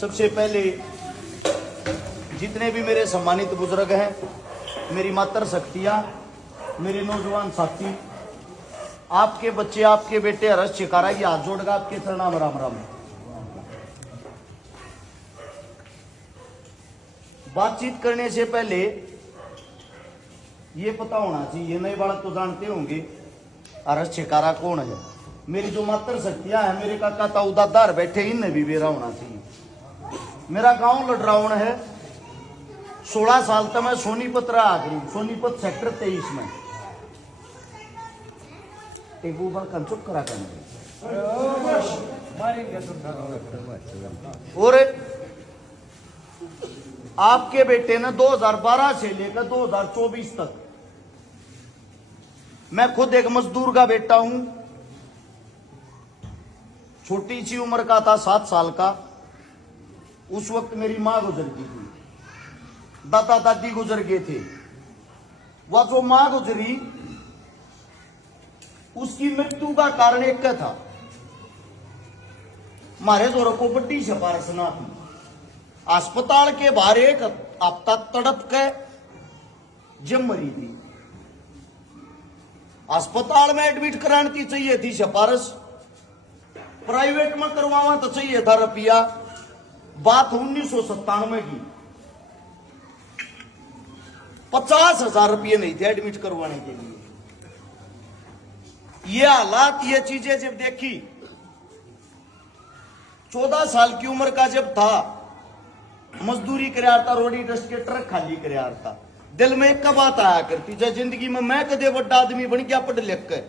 सबसे पहले जितने भी मेरे सम्मानित बुजुर्ग हैं, मेरी मातर शक्तियां, मेरे नौजवान साथी, आपके बच्चे, आपके बेटे हर्ष शिकारा की हाथ जोड़कर आपके चरणों में राम राम। बातचीत करने से पहले ये पता होना चाहिए, नए बालक तो जानते होंगे हर्ष शिकारा कौन है। मेरी जो मातर शक्तियां हैं, मेरे काका ताऊ दादार बैठे, इनने भी बेरा होना चाहिए। मेरा गांव लडरावण है। 16 साल तक मैं सोनीपत रहा, सोनीपत सेक्टर 23 में। एक वो बार कंचुप करा करने और आपके बेटे ने 2012 से लेकर 2024 तक, मैं खुद एक मजदूर का बेटा हूं। छोटी सी उम्र का था, 7 साल का। उस वक्त मेरी मां गुजर गई थी, दादा दादी गुजर गए थे। वह जो मां गुजरी, उसकी मृत्यु का कारण एक था, मारे जोर को बड़ी सिफारिश ना थी। अस्पताल के बाहर एक हफ्ता तड़प के जम मरी थी। अस्पताल में एडमिट करानी चाहिए थी सिफारिश, प्राइवेट में करवाना तो चाहिए था रुपया। बात 1997 की, 50,000 रुपये नहीं थे एडमिट करवाने के लिए। ये हालात, ये चीजें जब देखी, 14 साल की उम्र का जब था, मजदूरी कर था, रोडी डस्ट के ट्रक खाली कर था। दिल में एक बात आया करती, जब जिंदगी में मैं कदे बड़ा आदमी बन गया, पढ़ लिख के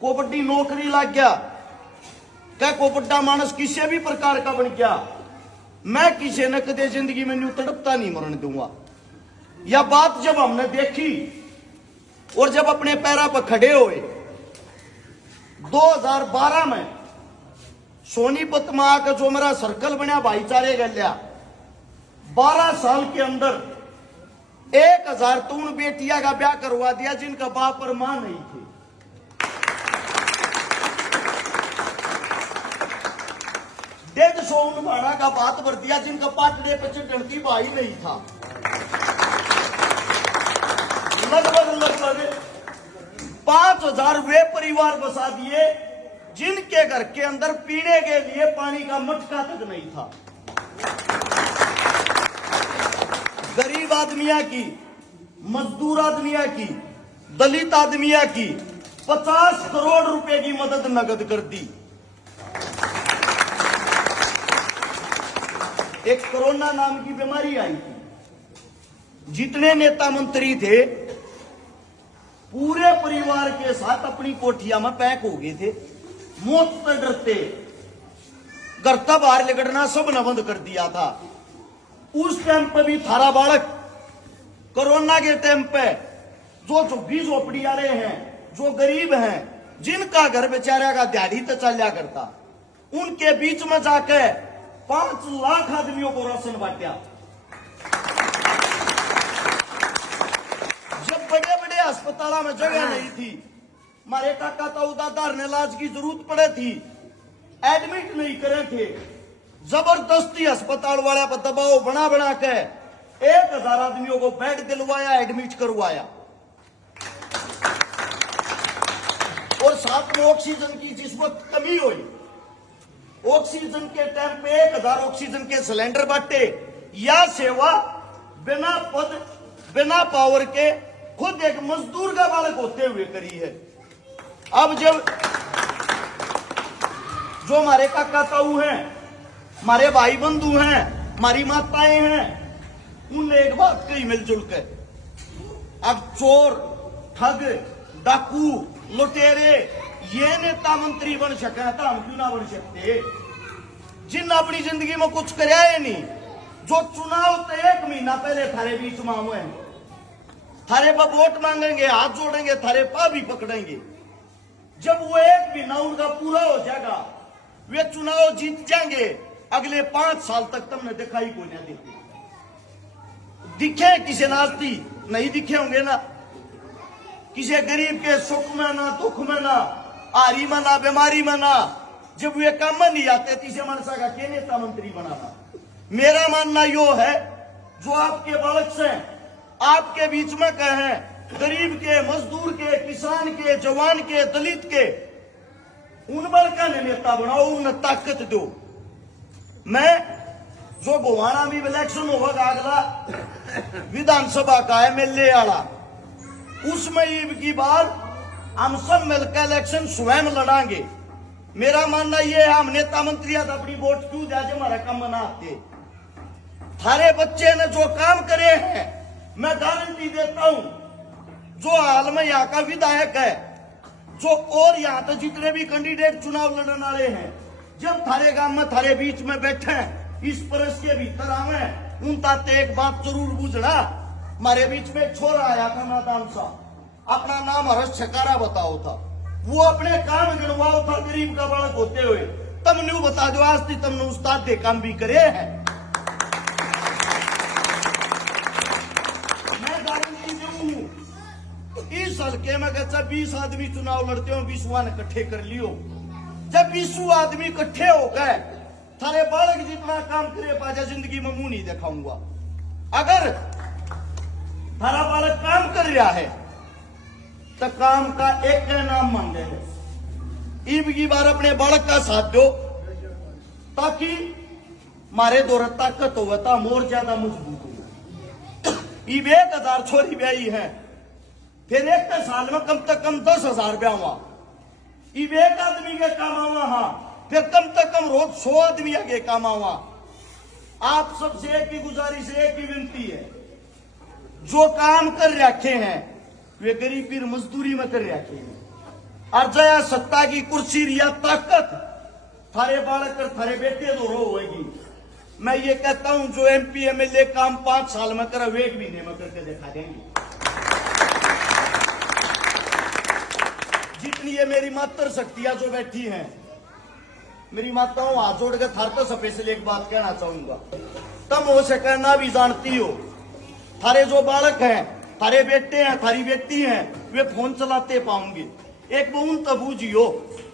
को बड़ी नौकरी लग गया, क्या को बड़ा मानस किसी भी प्रकार का बन गया, मैं किसी न कदे जिंदगी में न्यू तड़पता नहीं मरने दूंगा। यह बात जब हमने देखी और जब अपने पैरों पर खड़े हुए, 2012 में सोनीपत में आकर जो मेरा सर्कल बना भाईचारे गलिया, 12 साल के अंदर 1003 बेटियां का ब्याह करवा दिया जिनका बाप और मां नहीं थे। डेढ़ सौ उन भाड़ा का बात भर दिया जिनका पाटड़े पे चढ़ने की भाई नहीं था। लगभग 5,000 वे परिवार बसा दिए जिनके घर के अंदर पीने के लिए पानी का मटका तक नहीं था। गरीब आदमिया की, मजदूर आदमिया की, दलित आदमिया की 50 करोड़ रुपए की मदद नगद कर दी। एक कोरोना नाम की बीमारी आई थी, जितने नेता मंत्री थे पूरे परिवार के साथ अपनी कोठिया में पैक हो गए थे, मौत से डरते, घर तक बाहर निकलना सब ने बंद कर दिया था। उस टाइम पे भी थारा बालक कोरोना के टाइम पे जो झुग्गी झोपड़ी वाले हैं, जो गरीब हैं, जिनका घर बेचारा का दिहाड़ी तो चलिया करता, उनके बीच में जाके 5 लाख आदमियों को राशन बांटा। जब बड़े बड़े अस्पतालों में जगह नहीं थी, हमारे काका ताऊ दादार ने इलाज की जरूरत पड़े थी, एडमिट नहीं करे थे, जबरदस्ती अस्पताल वाले पर दबाव बना बना के 1000 आदमियों को बेड दिलवाया, एडमिट करवाया। और साथ में ऑक्सीजन की जिस वक्त कमी हुई, ऑक्सीजन के टाइम पे 1000 ऑक्सीजन के सिलेंडर बांटे। यह सेवा बिना पद, बिना पावर के, खुद एक मजदूर का बालक होते हुए करी है। अब जब जो हमारे काका ताऊ हैं, हमारे भाई बंधु हैं, हमारी माताएं हैं, उनने एक बात कही मिलजुल के, अब चोर, ठग, डाकू, लुटेरे ये नेता मंत्री बन सके तो हम क्यों ना बन सकते? जिन अपनी जिंदगी में कुछ कराया ही नहीं, जो चुनाव तो 1 महीना पहले थारे बीच में हुए, थारे पर वोट मांगेंगे, हाथ जोड़ेंगे, थारे पा भी पकड़ेंगे। जब वो 1 महीना उनका पूरा हो जाएगा, वे चुनाव जीत जाएंगे, अगले 5 साल तक तुमने दिखाई कोई ना देते। दिखे किसी नास्ती नहीं दिखे होंगे ना, किसी गरीब के सुख में ना, दुख में ना, आरी में ना, बीमारी में ना, जब वे काम में नहीं आते तीसरे मनसा का के नेता मंत्री बनाना। मेरा मानना यो है, जो आपके बालक से आपके बीच में कहे, गरीब के, मजदूर के, किसान के, जवान के, दलित के, उन बड़का ने नेता बनाओ, उन्हें ताकत दो। मैं जो गोवाना में इलेक्शन होगा अगला विधानसभा का एमएलए वाला, उसमें ईब की बार हम सब मिलकर इलेक्शन स्वयं लड़ांगे। मेरा मानना यह है, हम नेता मंत्री अपनी वोट क्यों जाए हमारा काम बनाते। थारे बच्चे ने जो काम करे हैं, मैं गारंटी देता हूं, जो हाल में यहाँ का विधायक है, जो और यहाँ तो जितने भी कैंडिडेट चुनाव लड़ने वाले हैं, जब थारे गांव में थारे बीच में बैठे इस परस के भीतर आवे, उन ताते एक बात जरूर बुझना। हमारे बीच में एक छोरा आया था नादान सा, अपना नाम हर्ष छकारा बताओ था, वो अपने काम गिनवाओ था गरीब का बालक होते हुए। तमने बता दो आज तक तुमने उस्ताद दे काम भी करे हैं। मैं गारंटी दूं, इस हल्के में जब 20 आदमी चुनाव लड़ते हो, 20 ने इकट्ठे कर लियो। जब 20 आदमी इकट्ठे हो गए, थारे बालक जितना काम करे पाजा जिंदगी में मुंह नहीं दिखाऊंगा। अगर थारा बालक काम कर रहा है तो काम का एक नाम मांगे है, ईब की बार अपने बालक का साथ दो, ताकि मारे दौर ताकत हो मोर ज्यादा मजबूत हो। ईब 1000 छोरी ब्याई है, फिर एक साल में कम से कम 10,000 ब्यावा। ईब एक आदमी के काम आवा, हाँ, फिर कम से कम रोज 100 आदमी के काम आवा। आप सबसे एक ही गुजारिश है, एक ही विनती है, जो काम कर रखे हैं वे गरीबी मजदूरी में कर रखे हैं। और जया सत्ता की कुर्सी रिया ताकत थारे बालक और थारे बेटे दो रो होगी। मैं ये कहता हूं, जो एमपी एमएलए काम 5 साल में करे, वे 1 महीने में करके दिखा देंगे। जितनी ये मेरी मातर शक्तियां जो बैठी हैं, मेरी माताओं हाथ जोड़ के थार तो स्पेशल एक बात कहना चाहूंगा। तुम हो सके ना भी जानती हो, थारे जो बालक हैं, थारे बेटे हैं, थारी बेटी हैं, वे फोन चलाते पाऊंगे। एक बहुन तबू जियो,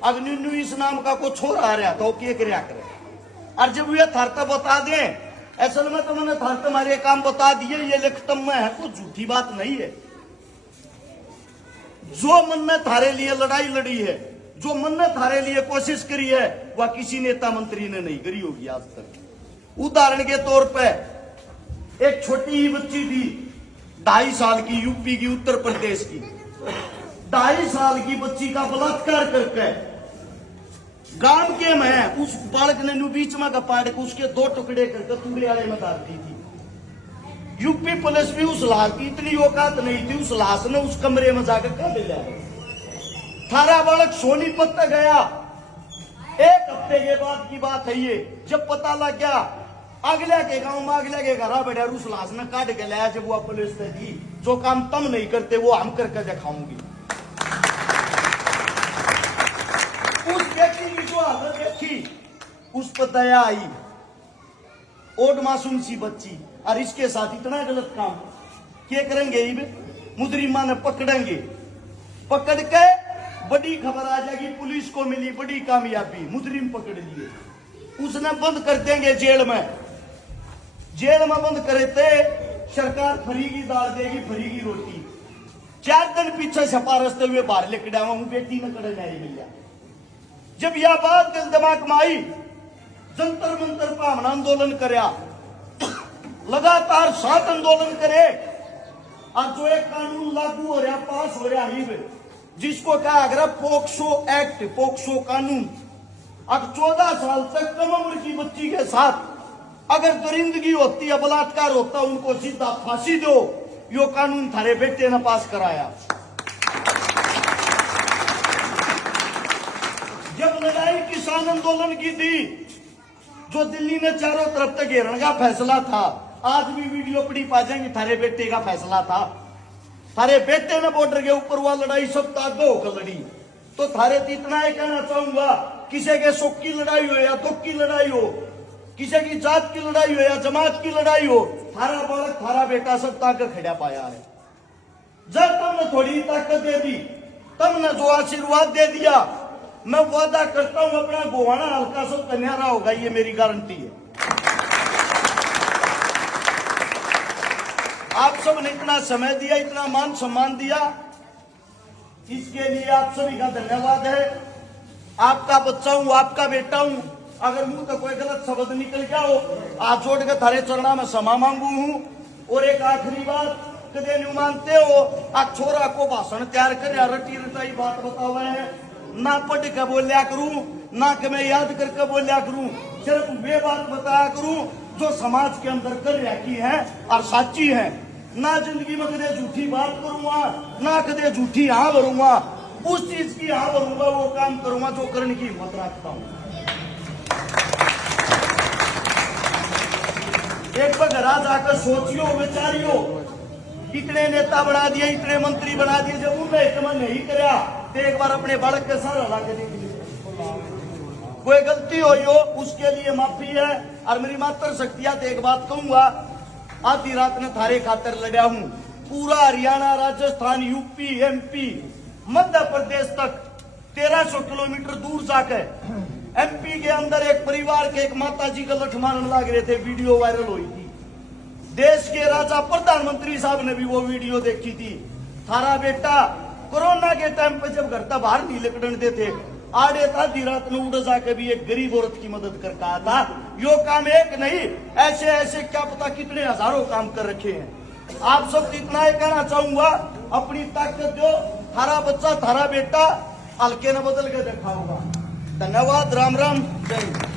अग्निन्यू इस नाम का को छोरा आ रहा था, क्या क्या करे। और जब वे थारता बता दें, असल में तो मैंने थारता हमारे काम बता दिए, ये लिखतम में है, कोई झूठी बात नहीं है। जो मन ने थारे लिए लड़ाई लड़ी है, जो मन ने थारे लिए कोशिश करी है, वह किसी नेता मंत्री ने नहीं करी होगी आज तक। उदाहरण के तौर पर एक छोटी ही बच्ची थी, 2.5 साल की, यूपी की, उत्तर प्रदेश की 2.5 साल की बच्ची का बलात्कार करके गांव के में उस बालक ने बीच में पाड़ के उसके 2 टुकड़े करके तूड़े वाले में डाल दी थी। यूपी पुलिस भी उस लाश की इतनी औकात नहीं थी, उस लाश ने उस कमरे में जाकर क्या ले लिया। थारा बालक सोनीपत तक गया। 1 हफ्ते के बाद की बात है ये, जब पता लग गया अगले के गांव में अगले के घर बैठा उस लाश ने काट के लाया। जब वो पुलिस ने दी, जो काम तुम नहीं करते वो हम करके दिखाऊंगी। उस व्यक्ति की जो हालत देखी, उस पर दया आई। ओड मासूम सी बच्ची, और इसके साथ इतना गलत काम क्या करेंगे। मुजरिमा ने पकड़ेंगे, पकड़ के बड़ी खबर आ जाएगी, पुलिस को मिली बड़ी कामयाबी, मुजरिम पकड़ लिए। उसने बंद कर देंगे जेल में। जेल में बंद करे थे, सरकार फ्री की दाल देगी, फ्री की रोटी। 4 दिन पीछे छपा रस्ते हुए बाहर लेकर आवा हूं, बेटी न करे नहीं मिला। जब यह बात दिल दिमाग में आई, जंतर मंतर भावना आंदोलन करया, लगातार 7 आंदोलन करे। और जो एक कानून लागू हो रहा, पास हो रहा ही, जिसको कहा गया पोक्सो एक्ट, पोक्सो कानून। अब 14 साल तक कम उम्र की बच्ची के साथ अगर दरिंदगी होती है, बलात्कार होता, उनको सीधा फांसी दो। यो कानून थारे बेटे ने पास कराया। जब लड़ाई किसान आंदोलन की थी, जो दिल्ली ने चारों तरफ तक घेरने का फैसला था, आज भी वीडियो पड़ी पा जाएंगे, थारे बेटे का फैसला था। थारे बेटे ने बॉर्डर के ऊपर वह लड़ाई सब ताकत होकर लड़ी। तो थारे तो इतना ही कहना चाहूंगा, किसी के सुख की लड़ाई हो या दुख की लड़ाई हो, किसी की जात की लड़ाई हो या जमात की लड़ाई हो, थारा बालक थारा बेटा सब ताकत खड़ा पाया है। जब तुमने थोड़ी ताकत दे दी, तुमने जो आशीर्वाद दे दिया, मैं वादा करता हूं अपना गोवाना हल्का सब कन्यारा होगा, ये मेरी गारंटी है। आप सब ने इतना समय दिया, इतना मान सम्मान दिया, इसके लिए आप सभी का धन्यवाद है। आपका बच्चा हूं, आपका बेटा हूं, अगर मुंह तो कोई गलत शब्द निकल गया हो, हाथ जोड़ के थारे चरणा में क्षमा मांगू हूं। और एक आखिरी बात, कदे नहीं मानते हो, आप छोरा को भाषण तैयार कर रटी रटाई बात बतावा है, ना पढ़ के बोलिया करूं, ना कि मैं याद करके बोलिया करूं, सिर्फ वे बात बताया करूं जो समाज के अंदर कर रखी है और साची है। ना जिंदगी में कदे झूठी बात करूंगा, ना कदे झूठी हाँ भरूंगा, उस चीज की हाँ भरूंगा, वो काम करूंगा जो करने की हिम्मत रखता हूं। एक बार घर जाकर सोचियो, विचारियो, इतने नेता बना दिए, इतने मंत्री बना दिए, जब उनने इतना नहीं कराया तो एक बार अपने बालक के साथ हला के देख लीजिए। कोई गलती हुई हो उसके लिए माफी है। और मेरी मात्र शक्तियां तो एक बात कहूंगा, आधी रात में थारे खातर लड़ा हूं, पूरा हरियाणा, राजस्थान, यूपी, एमपी, मध्य प्रदेश तक 1300 किलोमीटर दूर जाकर एमपी के अंदर एक परिवार के एक माता जी का लठ मारने लग रहे थे, वीडियो वायरल हुई थी। देश के राजा प्रधानमंत्री साहब ने भी वो वीडियो देखी थी। थारा बेटा कोरोना के टाइम पे जब घर तक बाहर नहीं निकलने देते, आड़े था दी रात में उड़ जाके भी एक गरीब औरत की मदद कर कहा था। यो काम एक नहीं, ऐसे ऐसे क्या पता कितने हजारों काम कर रखे हैं। आप सब इतना ही कहना चाहूंगा, अपनी ताकत दो, थारा बच्चा, थारा बेटा हल्के न बदल के देखा होगा। धन्यवाद। राम राम, जय हिंद।